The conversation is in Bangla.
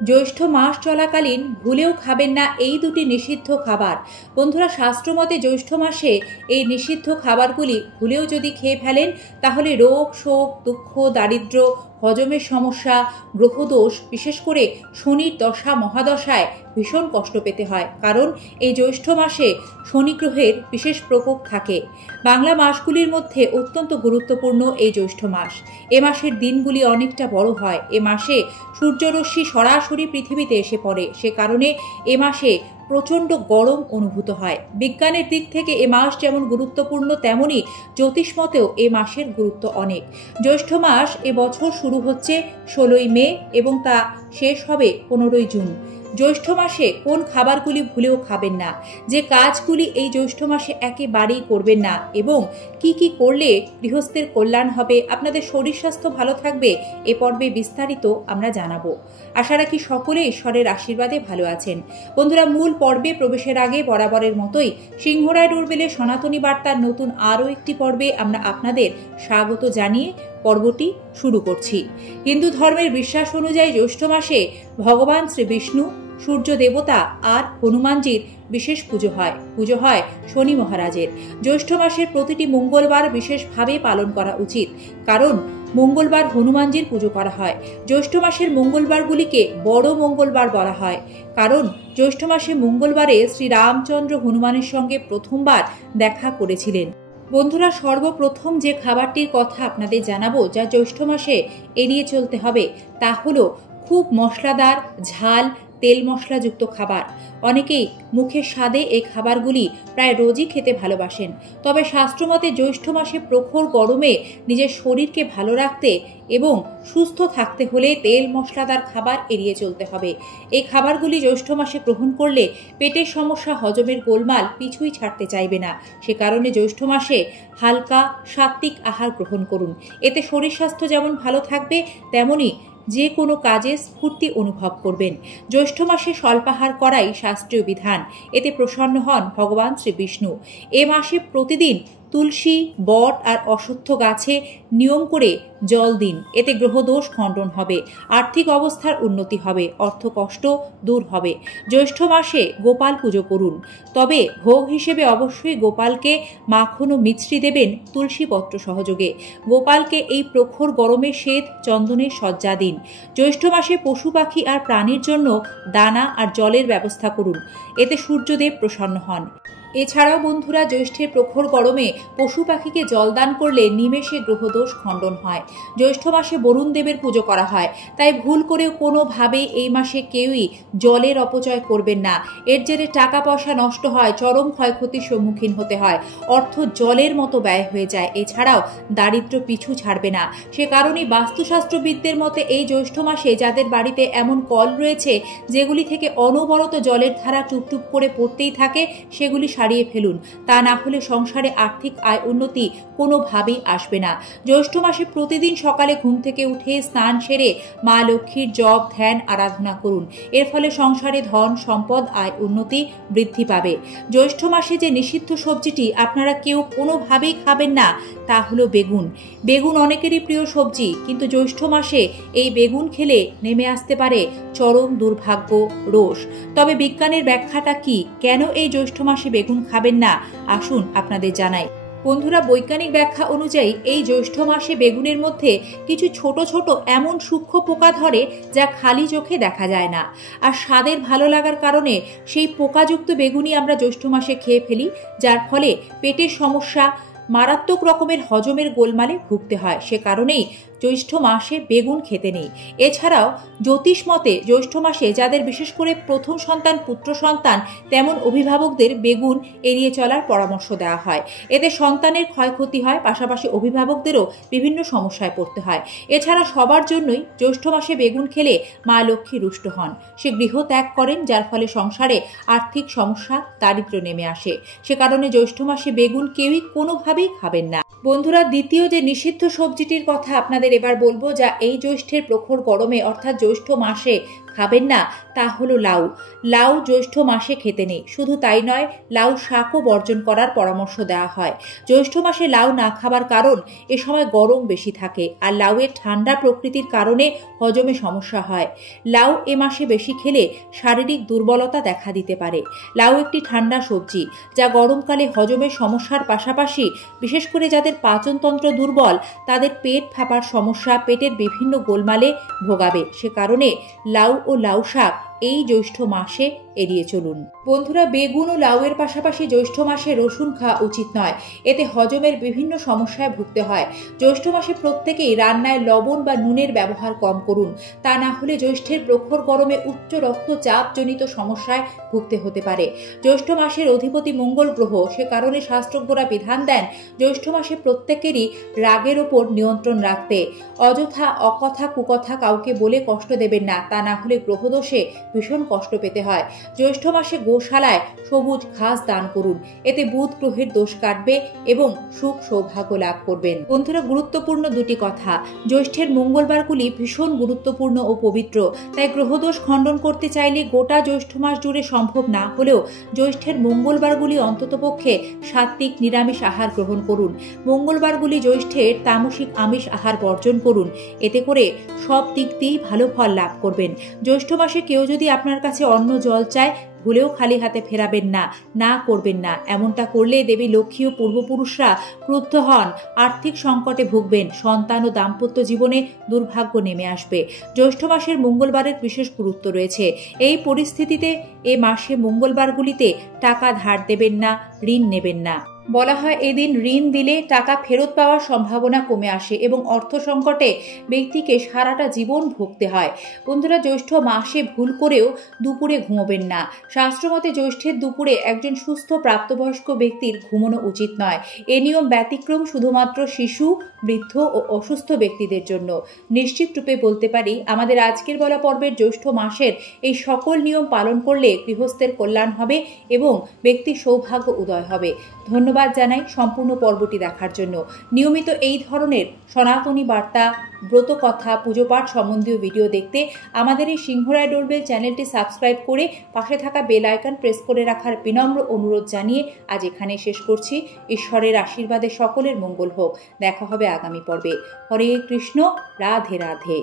জ্যৈষ্ঠ মাস চলাকালীন ভুলেও খাবেন না এই দুটি নিষিদ্ধ খাবার। বন্ধুরা, শাস্ত্রমতে জ্যৈষ্ঠ মাসে এই নিষিদ্ধ খাবারগুলি ভুলেও যদি খেয়ে ফেলেন তাহলে রোগ, শোক, দুঃখ, দারিদ্র্য, হজমের সমস্যা, গ্রহদোষ, বিশেষ করে শনির দশা মহাদশায় ভীষণ কষ্ট পেতে হয়। কারণ এই জ্যৈষ্ঠ মাসে শনি গ্রহের বিশেষ প্রকোপ থাকে। বাংলা মাসগুলির মধ্যে অত্যন্ত গুরুত্বপূর্ণ এই জ্যৈষ্ঠ মাস। এ মাসের দিনগুলি অনেকটা বড় হয়। এ মাসে সূর্যরশ্মি সরাসরি পৃথিবীতে এসে পড়ে। সে কারণে এ মাসে প্রচণ্ড গরম অনুভূত হয়। বিজ্ঞানের দিক থেকে এ মাস যেমন গুরুত্বপূর্ণ, তেমনি জ্যোতিষমতেও এ মাসের গুরুত্ব অনেক। জ্যৈষ্ঠ মাস এবছর শুরু হচ্ছে 16ই মে এবং তা শেষ হবে 15ই জুন। জ্যৈষ্ঠ মাসে কোন খাবারগুলি ভুলেও খাবেন না, যে কাজগুলি এই জ্যৈষ্ঠ মাসে একেবারেই করবেন না এবং কি কি করলে গৃহস্থের কল্যাণ হবে, আপনাদের শরীর স্বাস্থ্য ভালো থাকবে, এ পর্বে বিস্তারিত আমরা জানাবো। আশা রাখি সকলে ঈশ্বরের আশীর্বাদে ভালো আছেন। বন্ধুরা, মূল পর্বে প্রবেশের আগে বরাবরের মতোই সিংহরায় ডোরবেলের সনাতনী বার্তার নতুন আরও একটি পর্বে আমরা আপনাদের স্বাগত জানিয়ে পর্বটি শুরু করছি। হিন্দু ধর্মের বিশ্বাস অনুযায়ী জ্যৈষ্ঠ মাসে ভগবান শ্রী বিষ্ণু, সূর্য দেবতা আর হনুমানজির বিশেষ পুজো হয় শনি মহারাজের। জ্যৈষ্ঠ মাসের প্রতিটি মঙ্গলবার বিশেষভাবে পালন করা উচিত, কারণ মঙ্গলবার হনুমানজির পুজো করা হয়। জ্যৈষ্ঠ মাসের মঙ্গলবারগুলিকে বড় মঙ্গলবার বলা হয়, কারণ জ্যৈষ্ঠ মাসে মঙ্গলবারে শ্রী রামচন্দ্র হনুমানের সঙ্গে প্রথমবার দেখা করেছিলেন। বন্ধুরা, সর্বপ্রথম যে খাবারটির কথা আপনাদের জানাবো, যা জ্যৈষ্ঠ মাসে এড়িয়ে চলতে হবে, তা হলো খুব মশলাদার, ঝাল, তেল মশলাযুক্ত খাবার। অনেকেই মুখের স্বাদে এই খাবারগুলি প্রায় রোজই খেতে ভালোবাসেন। তবে শাস্ত্রমতে জ্যৈষ্ঠ মাসে প্রখর গরমে নিজের শরীরকে ভালো রাখতে এবং সুস্থ থাকতে হলে তেল মশলাদার খাবার এড়িয়ে চলতে হবে। এই খাবারগুলি জ্যৈষ্ঠ মাসে গ্রহণ করলে পেটের সমস্যা, হজমের গোলমাল পিছুই ছাড়তে চাইবে না। সে কারণে জ্যৈষ্ঠ মাসে হালকা সাত্ত্বিক আহার গ্রহণ করুন। এতে শরীর স্বাস্থ্য যেমন ভালো থাকবে, তেমনি যে কোনো কাজে স্ফূর্তি অনুভব করবেন। জ্যৈষ্ঠ মাসে স্বল্পাহার করাই শাস্ত্রীয় বিধান। এতে প্রসন্ন হন ভগবান শ্রী বিষ্ণু। এ মাসে প্রতিদিন তুলসী, বট আর অশ্বত্থ গাছে নিয়ম করে জল দিন। এতে গ্রহদোষ খণ্ডন হবে, আর্থিক অবস্থার উন্নতি হবে, অর্থকষ্ট দূর হবে। জ্যৈষ্ঠ মাসে গোপাল পুজো করুন, তবে ভোগ হিসেবে অবশ্যই গোপালকে মাখন ও মিছরি দেবেন তুলসী পত্র সহযোগে। গোপালকে এই প্রখর গরমে শ্বেত চন্দনের সজ্জা দিন। জ্যৈষ্ঠ মাসে পশু পাখি আর প্রাণীর জন্য দানা আর জলের ব্যবস্থা করুন, এতে সূর্যদেব প্রসন্ন হন। এছাড়াও বন্ধুরা, জ্যৈষ্ঠের প্রখর গরমে পশু পাখিকে জলদান করলে নিমেষে গ্রহদোষ খণ্ডন হয়। জ্যৈষ্ঠ মাসে বরুণ দেবের পুজো করা হয়, তাই ভুল করেও কোনোভাবেই এই মাসে কেউই জলের অপচয় করবেন না। এর জেরে টাকা পয়সা নষ্ট হয়, চরম ক্ষয়ক্ষতির সম্মুখীন হতে হয়, অর্থ জলের মতো ব্যয় হয়ে যায়। এছাড়াও দারিদ্র্য পিছু ছাড়বে না। সে কারণেই বাস্তুশাস্ত্রবিদদের মতে এই জ্যৈষ্ঠ মাসে যাদের বাড়িতে এমন কল রয়েছে যেগুলি থেকে অনবরত জলের ধারা টুপটুপ করে পড়তেই থাকে, সেগুলি সারিয়ে ফেলুন। তা না হলে সংসারে আর্থিক আয় উন্নতি কোনোভাবেই আসবে না। জ্যৈষ্ঠ মাসে প্রতিদিন সকালে ঘুম থেকে উঠে স্নান সেরে মা লক্ষ্মীর জপ, ধ্যান, আরাধনা করুন। এর ফলে সংসারে ধন, সম্পদ, আয় উন্নতি বৃদ্ধি পাবে। জ্যৈষ্ঠ মাসে যে নিষিদ্ধ সবজিটি আপনারা কেউ কোনোভাবেই খাবেন না, তা হলো বেগুন। বেগুন অনেকেরই প্রিয় সবজি, কিন্তু জ্যৈষ্ঠ মাসে এই বেগুন খেলে নেমে আসতে পারে চরম দুর্ভাগ্য, রোষ। তবে বিজ্ঞানের ব্যাখ্যাটা কি, কেন এই জ্যৈষ্ঠ মাসে বেগুন খাবেন না, আসুন আপনাদের জানাই। বন্ধুরা, বৈজ্ঞানিক ব্যাখ্যা অনুযায়ী এই জ্যৈষ্ঠ মাসে বেগুনের মধ্যে কিছু ছোট ছোট এমন সূক্ষ্ম পোকা ধরে যা খালি চোখে দেখা যায় না, আর স্বাদের ভালো লাগার কারণে সেই পোকাযুক্ত বেগুনই আমরা জ্যৈষ্ঠ মাসে খেয়ে ফেলি, যার ফলে পেটের সমস্যা, মারাত্মক রকমের হজমের গোলমালে ভুগতে হয়। সে কারণেই জ্যৈষ্ঠ মাসে বেগুন খেতে নেই। এছাড়াও জ্যোতিষ মতে জ্যৈষ্ঠ মাসে যাদের বিশেষ করে প্রথম সন্তান, পুত্র সন্তান, তেমন অভিভাবকদের বেগুন এড়িয়ে চলার পরামর্শ দেওয়া হয়। এতে সন্তানের ক্ষয়ক্ষতি হয়, পাশাপাশি অভিভাবকদেরও বিভিন্ন সমস্যায় পড়তে হয়। এছাড়া সবার জন্যই জ্যৈষ্ঠ মাসে বেগুন খেলে মা লক্ষ্মী রুষ্ট হন, সে গৃহ ত্যাগ করেন, যার ফলে সংসারে আর্থিক সমস্যা, দারিদ্র্য নেমে আসে। সে কারণে জ্যৈষ্ঠ মাসে বেগুন কেউই কোনোভাবেই খাবেন না। বন্ধুরা, দ্বিতীয় যে নিষিদ্ধ সবজিটির কথা আপনাদের এবার বলবো, যা এই জ্যৈষ্ঠের প্রখর গরমে অর্থাৎ জ্যৈষ্ঠ মাসে খাবেন না তা হলো লাউ। লাউ জ্যৈষ্ঠ মাসে খেতে নেই। শুধু তাই নয়, লাউ শাকও বর্জন করার পরামর্শ দেওয়া হয়। জ্যৈষ্ঠ মাসে লাউ না খাবার কারণ এ সময় গরম বেশি থাকে, আর লাউয়ের ঠান্ডা প্রকৃতির কারণে হজমে সমস্যা হয়। লাউ এ মাসে বেশি খেলে শারীরিক দুর্বলতা দেখা দিতে পারে। লাউ একটি ঠান্ডা সবজি, যা গরমকালে হজমের সমস্যার পাশাপাশি বিশেষ করে যাদের পাচনতন্ত্র দুর্বল তাদের পেট ফাঁপার সমস্যা, পেটের বিভিন্ন গোলমালে ভোগাবে। সে কারণে লাউ ও লাউ শাক এই জ্যৈষ্ঠ মাসে এড়িয়ে চলুন। বন্ধুরা, বেগুন ও লাউয়ের পাশাপাশি জ্যৈষ্ঠ মাসে রসুন খাওয়া উচিত নয়। এতে হজমের বিভিন্ন সমস্যায় ভুগতে হয়। জ্যৈষ্ঠ মাসে প্রত্যেকেই রান্নায় লবণ বা নুনের ব্যবহার কম করুন। তা না হলে জ্যৈষ্ঠের প্রখর গরমে উচ্চ রক্তচাপজনিত সমস্যায় ভুগতে হতে পারে। জ্যৈষ্ঠ মাসের অধিপতি মঙ্গল গ্রহ, সে কারণে শাস্ত্রজ্ঞরা বিধান দেন জ্যৈষ্ঠ মাসে প্রত্যেকেরই রাগের ওপর নিয়ন্ত্রণ রাখতে। অযথা অকথা কুকথা কাউকে বলে কষ্ট দেবেন না, তা না হলে গ্রহদোষে ভীষণ কষ্ট পেতে হয়। জ্যৈষ্ঠ মাসে গোশালায় সবুজ ঘাস দান করুন। এতে বুধ গ্রহের দোষ কাটবে এবং সুখ সৌভাগ্য লাভ করবেন। বন্ধুরা, গুরুত্বপূর্ণ দুটি কথা। জ্যৈষ্ঠের মঙ্গলবারগুলি ভীষণ গুরুত্বপূর্ণ ও পবিত্র, তাই গ্রহদোষ খণ্ডন করতে চাইলে গোটা জ্যৈষ্ঠ মাস জুড়ে সম্ভব না হলেও জ্যৈষ্ঠের মঙ্গলবারগুলি অন্ততপক্ষে সাত্ত্বিক নিরামিষ আহার গ্রহণ করুন। মঙ্গলবারগুলি জ্যৈষ্ঠের তামসিক আমিষ আহার বর্জন করুন। এতে করে সব দিক দিয়েই ভালো ফল লাভ করবেন। জ্যৈষ্ঠ মাসে কেউ যদি আপনার কাছে অন্ন জল চায়, ভুলেও খালি হাতে ফেরাবেন না, না করবেন না। এমনটা করলে দেবী লক্ষ্মী ও পূর্বপুরুষরা ক্রুদ্ধ হন, আর্থিক সংকটে ভুগবেন, সন্তান ও দাম্পত্য জীবনে দুর্ভাগ্য নেমে আসবে। জ্যৈষ্ঠ মাসের মঙ্গলবারের বিশেষ গুরুত্ব রয়েছে। এই পরিস্থিতিতে এ মাসে মঙ্গলবারগুলিতে টাকা ধার দেবেন না, ঋণ নেবেন না। বলা হয় এদিন ঋণ দিলে টাকা ফেরত পাওয়ার সম্ভাবনা কমে আসে এবং অর্থ সংকটে ব্যক্তিকে সারাটা জীবন ভুগতে হয়। বন্ধুরা, জ্যৈষ্ঠ মাসে ভুল করেও দুপুরে ঘুমোবেন না। শাস্ত্রমতে জ্যৈষ্ঠের দুপুরে একজন সুস্থ প্রাপ্তবয়স্ক ব্যক্তির ঘুমানো উচিত নয়। এ নিয়ম ব্যতিক্রম শুধুমাত্র শিশু, বৃদ্ধ ও অসুস্থ ব্যক্তিদের জন্য। নিশ্চিত রূপে বলতে পারি, আমাদের আজকের বলা পর্বের জ্যৈষ্ঠ মাসের এই সকল নিয়ম পালন করলে গৃহস্থের কল্যাণ হবে এবং ব্যক্তির সৌভাগ্য উদয় হবে। ধন্যবাদ জানাই সম্পূর্ণ পর্বটি দেখার জন্য। নিয়মিত এই ধরনের সনাতনী বার্তা, ব্রত কথা, পুজো পাঠ সম্বন্ধীয় ভিডিও দেখতে আমাদের এই সিংহরায় ডোরবেল চ্যানেলটি সাবস্ক্রাইব করে পাশে থাকা বেল আইকন প্রেস করে রাখার বিনম্র অনুরোধ জানিয়ে আজ এখানে শেষ করছি। ঈশ্বরের আশীর্বাদে সকলের মঙ্গল হোক। দেখা হবে আগামী পর্বে। হরে কৃষ্ণ, রাধে রাধে।